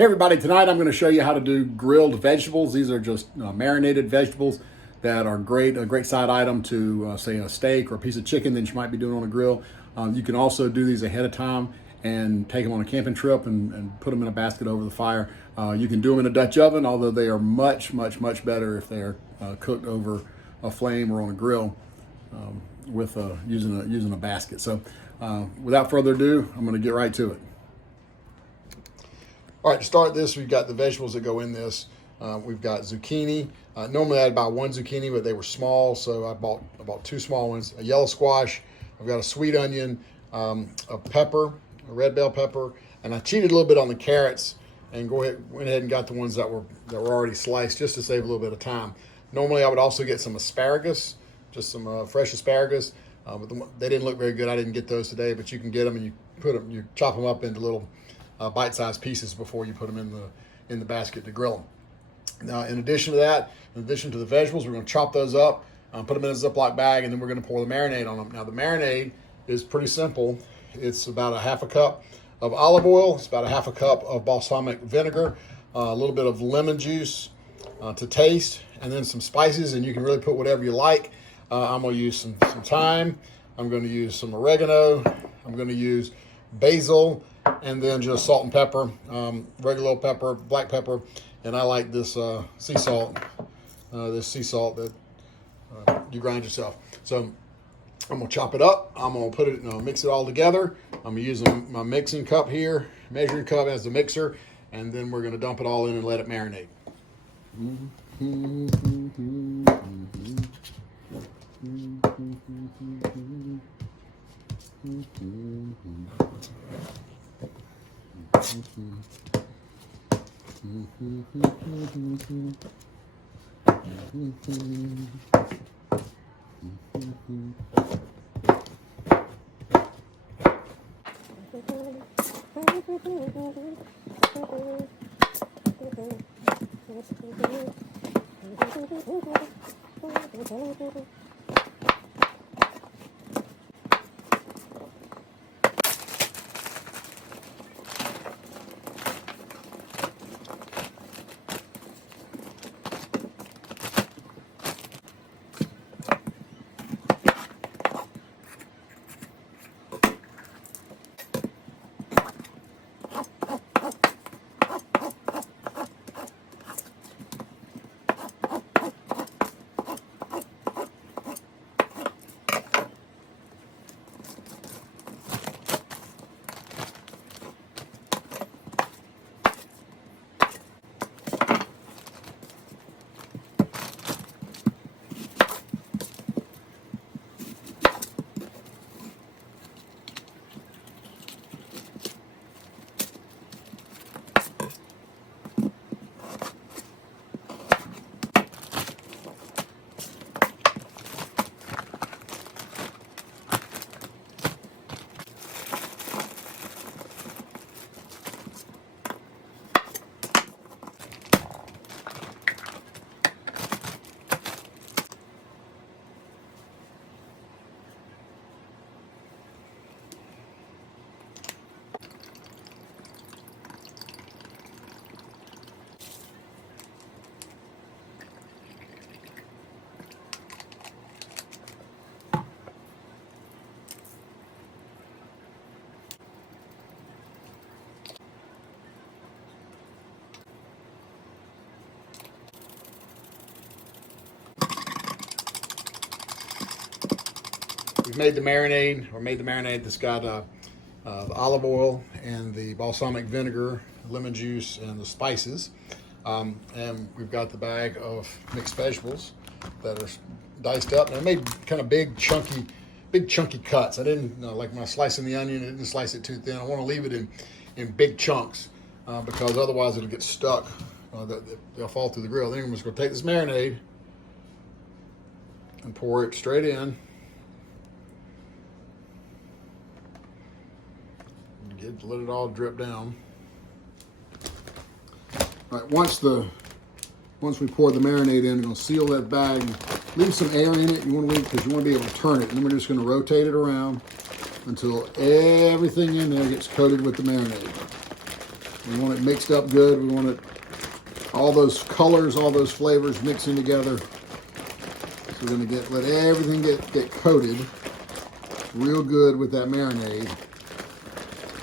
Hey everybody, tonight I'm going to show you how to do grilled vegetables. These are just marinated vegetables that are great, a great side item to say a steak or a piece of chicken that you might be doing on a grill. You can also do these ahead of time and take them on a camping trip and put them in a basket over the fire. You can do them in a Dutch oven, although they are much better if they are cooked over a flame or on a grill with using a basket. So without further ado, I'm going to get right to it. All right, to start this, we've got the vegetables that go in this. We've got zucchini. Normally I'd buy one zucchini, but they were small, so I bought two small ones. A yellow squash. I've got a sweet onion, a pepper, a red bell pepper, and I cheated a little bit on the carrots and went ahead and got the ones that were already sliced just to save a little bit of time. Normally I would also get some asparagus, just some fresh asparagus, but they didn't look very good. I didn't get those today, but you can get them and you chop them up into little bite-sized pieces before you put them in the basket to grill them. Now, in addition to that, in addition to the vegetables, we're going to chop those up, put them in a Ziploc bag, and then we're going to pour the marinade on them. Now, the marinade is pretty simple. It's about a half a cup of olive oil. It's about a half a cup of balsamic vinegar, a little bit of lemon juice to taste, and then some spices, and you can really put whatever you like. I'm going to use some thyme. I'm going to use some oregano. I'm going to use basil, and then just salt and pepper, regular pepper, black pepper, and I like this sea salt that you grind yourself. So I'm gonna chop it up. I'm gonna put it, mix it all together. I'm using my mixing cup here, measuring cup as the mixer, and then we're gonna dump it all in and let it marinate. We've made the marinade that's got the olive oil and the balsamic vinegar, lemon juice, and the spices. And we've got the bag of mixed vegetables that are diced up. And I made kind of big chunky cuts. I didn't, like when I slicing the onion, I didn't slice it too thin. I want to leave it in big chunks because otherwise it'll get stuck. They'll fall through the grill. Then I'm just going to take this marinade and pour it straight in. Let it all drip down. All right, once we pour the marinade in, we're going to seal that bag. Leave some air in it. You want to leave because you want to be able to turn it. And then we're just going to rotate it around until everything in there gets coated with the marinade. We want it mixed up good. We want it, all those colors, all those flavors mixing together. So we're gonna let everything get coated real good with that marinade.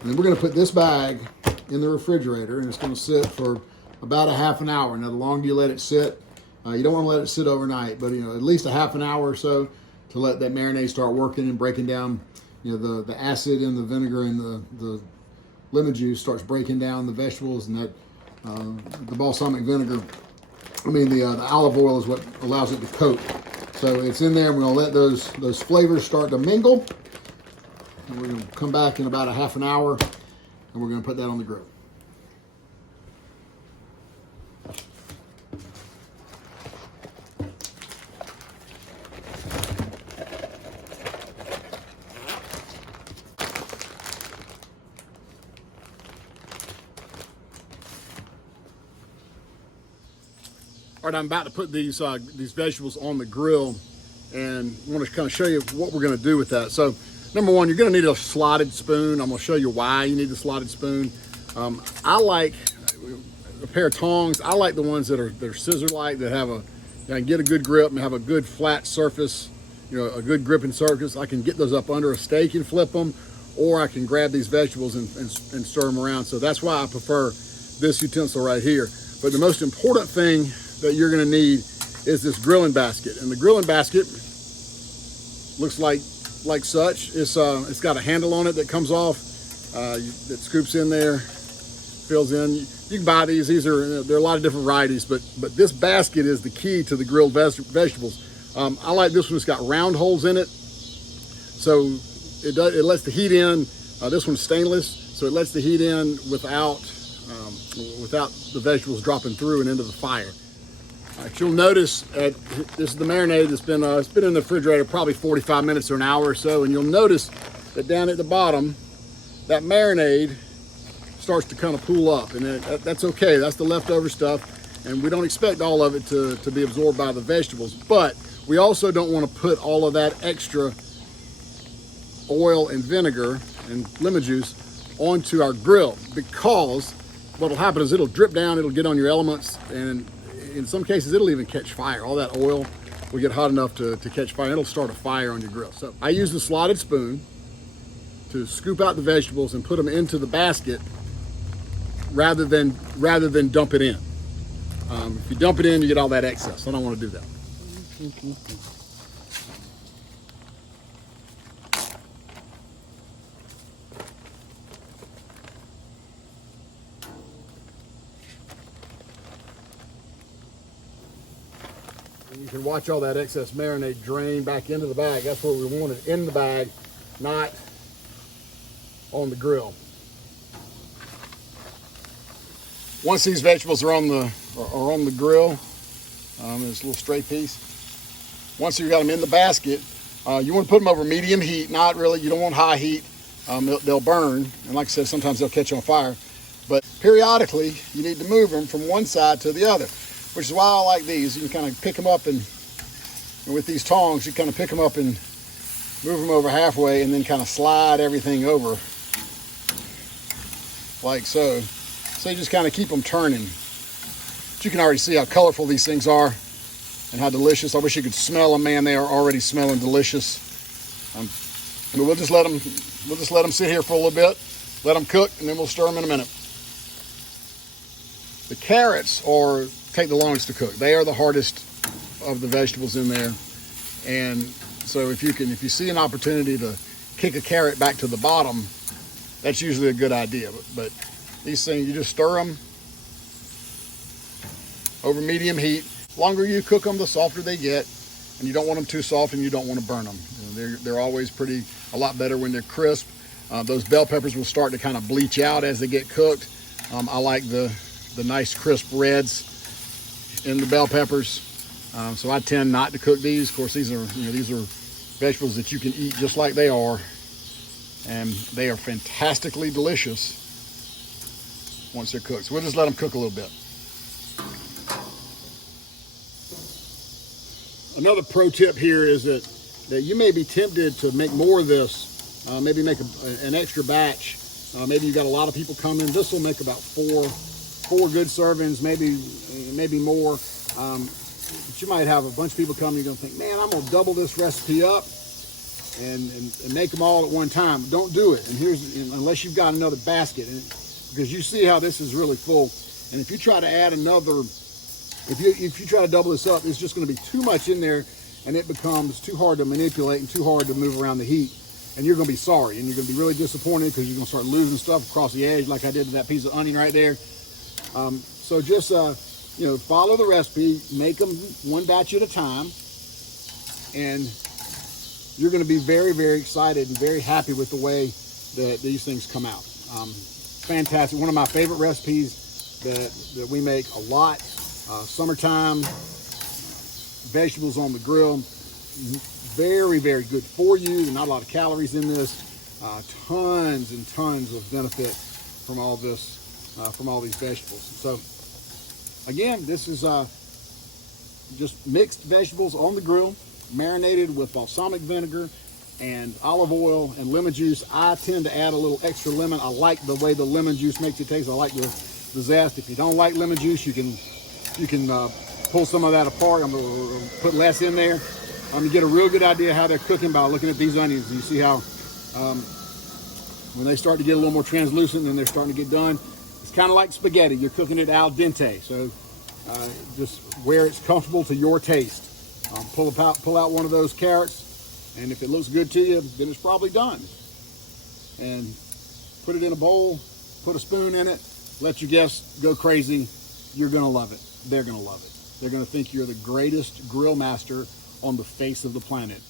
And then we're gonna put this bag in the refrigerator, and it's gonna sit for about a half an hour. Now, the longer you let it sit, you don't wanna let it sit overnight, but at least a half an hour or so to let that marinade start working and breaking down, the acid in the vinegar and the lemon juice starts breaking down the vegetables, and that the balsamic vinegar, the olive oil is what allows it to coat. So it's in there, and we're gonna let those flavors start to mingle. And we're gonna come back in about a half an hour, and we're gonna put that on the grill. All right, I'm about to put these vegetables on the grill, and I want to kind of show you what we're going to do with that. So, number one, you're going to need a slotted spoon. I'm going to show you why you need the slotted spoon. I like a pair of tongs. I like the ones that are scissor-like, that have I can get a good grip and have a good flat surface, a good gripping surface. I can get those up under a steak and flip them, or I can grab these vegetables and stir them around. So that's why I prefer this utensil right here. But the most important thing that you're going to need is this grilling basket, and the grilling basket looks like such. It's got a handle on it that comes off, that scoops in there, fills in. You can buy these. There are a lot of different varieties, but this basket is the key to the grilled vegetables. I like this one. It's got round holes in it, so it lets the heat in. This one's stainless, so it lets the heat in without the vegetables dropping through and into the fire. You'll notice this is the marinade that's been in the refrigerator probably 45 minutes or an hour or so, and you'll notice that down at the bottom, that marinade starts to kind of pool up, and that's okay. That's the leftover stuff, and we don't expect all of it to be absorbed by the vegetables, but we also don't want to put all of that extra oil and vinegar and lemon juice onto our grill, because what'll happen is it'll drip down, it'll get on your elements, and in some cases it'll even catch fire. All that oil will get hot enough to catch fire. It'll start a fire on your grill. So I use the slotted spoon to scoop out the vegetables and put them into the basket rather than dump it in. If you dump it in, you get all that excess. I don't want to do that. You can watch all that excess marinade drain back into the bag. That's what we want it, in the bag, not on the grill. Once these vegetables are on the grill, this little straight piece. Once you've got them in the basket, you want to put them over medium heat. Not really, you don't want high heat. They'll burn, and like I said, sometimes they'll catch on fire. But periodically, you need to move them from one side to the other, which is why I like these. You can kind of pick them up, and with these tongs, you kind of pick them up and move them over halfway, and then kind of slide everything over like so. So you just kind of keep them turning. But you can already see how colorful these things are and how delicious. I wish you could smell them, man. They are already smelling delicious. But we'll just let them sit here for a little bit, let them cook, and then we'll stir them in a minute. The carrots take the longest to cook. They are the hardest of the vegetables in there, and so if you see an opportunity to kick a carrot back to the bottom, that's usually a good idea. But these things, you just stir them over medium heat. The longer you cook them, the softer they get, and you don't want them too soft, and you don't want to burn them. They're always a lot better when they're crisp. Those bell peppers will start to kind of bleach out as they get cooked. I like the nice crisp reds in the bell peppers, so I tend not to cook these. Of course, these are vegetables that you can eat just like they are, and they are fantastically delicious once they're cooked. So we'll just let them cook a little bit. Another pro tip here is that you may be tempted to make more of this, maybe make an extra batch Maybe you got a lot of people coming. This will make about four good servings, maybe more. But you might have a bunch of people coming. You're gonna think, man, I'm gonna double this recipe up and make them all at one time. Don't do it. And unless you've got another basket, because you see how this is really full. And if you try to add another, if you try to double this up, it's just going to be too much in there, and it becomes too hard to manipulate and too hard to move around the heat. And you're going to be sorry, and you're going to be really disappointed because you're going to start losing stuff across the edge, like I did to that piece of onion right there. So just follow the recipe, make them one batch at a time, and you're going to be very, very excited and very happy with the way that these things come out. Fantastic. One of my favorite recipes that we make a lot. Summertime, vegetables on the grill. Very, very good for you. There's not a lot of calories in this. Tons and tons of benefit from all this, from all these vegetables. So again, this is just mixed vegetables on the grill, marinated with balsamic vinegar and olive oil and lemon juice. I tend to add a little extra lemon. I like the way the lemon juice makes it taste. I like the zest. If you don't like lemon juice, you can pull some of that apart. I'm gonna put less in there. You get a real good idea how they're cooking by looking at these onions. And you see how when they start to get a little more translucent and they're starting to get done, it's kind of like spaghetti. You're cooking it al dente. So just where it's comfortable to your taste. Pull out one of those carrots, and if it looks good to you, then it's probably done. And put it in a bowl, put a spoon in it, let your guests go crazy. You're gonna love it. They're gonna love it. They're gonna think you're the greatest grill master on the face of the planet.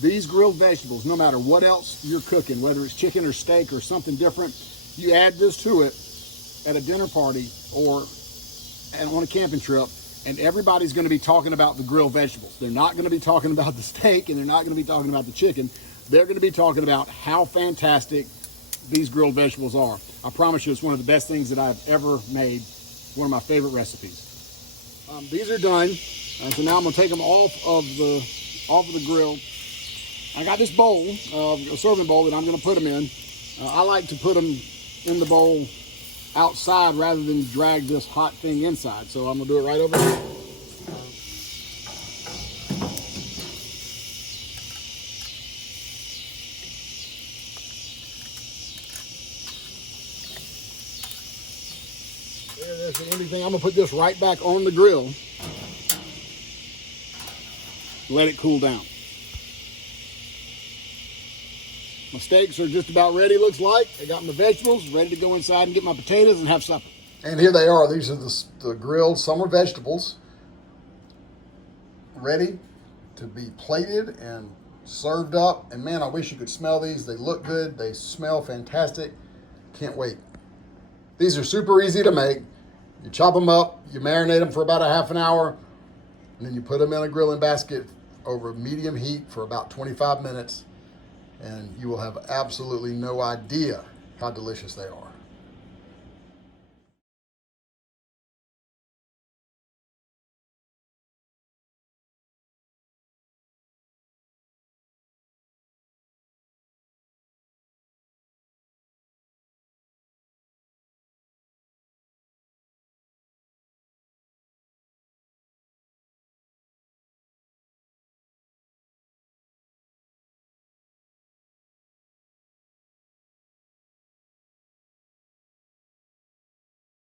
These grilled vegetables, no matter what else you're cooking, whether it's chicken or steak or something different, you add this to it at a dinner party or on a camping trip, and everybody's going to be talking about the grilled vegetables. They're not going to be talking about the steak, and they're not going to be talking about the chicken. They're going to be talking about how fantastic these grilled vegetables are. I promise you, it's one of the best things that I've ever made. One of my favorite recipes. These are done, so now I'm going to take them off of the grill. I got this bowl, a serving bowl that I'm going to put them in. I like to put them in the bowl outside rather than drag this hot thing inside. So I'm going to do it right over here. There's everything. I'm going to put this right back on the grill. Let it cool down. My steaks are just about ready, looks like. I got my vegetables ready to go inside and get my potatoes and have supper. And here they are. These are the grilled summer vegetables ready to be plated and served up. And man, I wish you could smell these. They look good. They smell fantastic. Can't wait. These are super easy to make. You chop them up, you marinate them for about a half an hour, and then you put them in a grilling basket over medium heat for about 25 minutes. And you will have absolutely no idea how delicious they are.